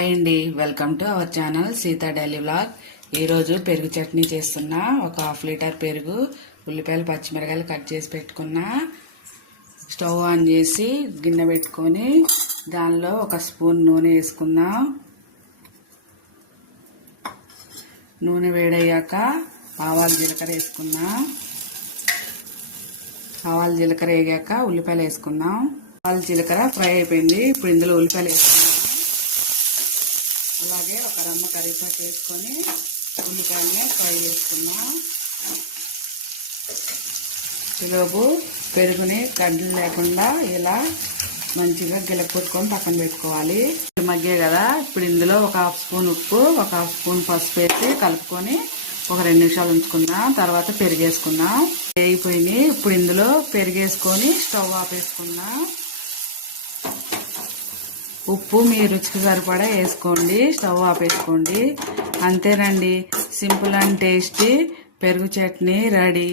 Hi అండి, welcome to our channel Sita daily vlog. ఈరోజు పెరుగు చట్నీ చేస్తున్నా. ఒక హాఫ్ లీటర్ పెరుగు, ఉల్లిపాయలు పచ్చిమిరకాయలు కట్ చేసి పెట్టుకున్నా. స్టవ్ ఆన్ చేసి గిన్నె పెట్టుకొని దానిలో ఒక స్పూన్ నూనె వేసుకుందాం. నూనె వేడయ్యాక ఆవాలు జీలకర్ర వేసుకుందాం. ఆవాలు జీలకర్ర వేగాక ఉల్లిపాయలు వేసుకుందాం. ఆవాలు జీలకర్ర ఫ్రై అయిపోయింది. ఇప్పుడు ఇందులో ఉల్లిపాయలు వేసుకుందాం. అలాగే ఒక రమ్మ కరివేపాకు వేసుకొని ఉల్లిపాయలని ఫ్రై చేసుకుందాం. ఈలోపు పెరుగుని గడ్డలు లేకుండా ఇలా మంచిగా గిలకొట్టుకొని పక్కన పెట్టుకోవాలి. మగ్గే కదా, ఇప్పుడు ఇందులో ఒక హాఫ్ స్పూన్ ఉప్పు, ఒక హాఫ్ స్పూన్ పసుపు వేసి కలుపుకొని ఒక 2 నిమిషాలు ఉంచుకుందాం. తర్వాత పెరిగేసుకుందాం. వేగిపోయినాయి. ఇప్పుడు ఇందులో పెరిగేసుకొని స్టవ్ ఆపేసుకుందాం. ఉప్పు మీ రుచికి సరిపడా వేసుకోండి. స్టవ్ ఆపేసుకోండి. అంతేనండి, సింపుల్ అండ్ టేస్టీ పెరుగు చట్నీ రెడీ.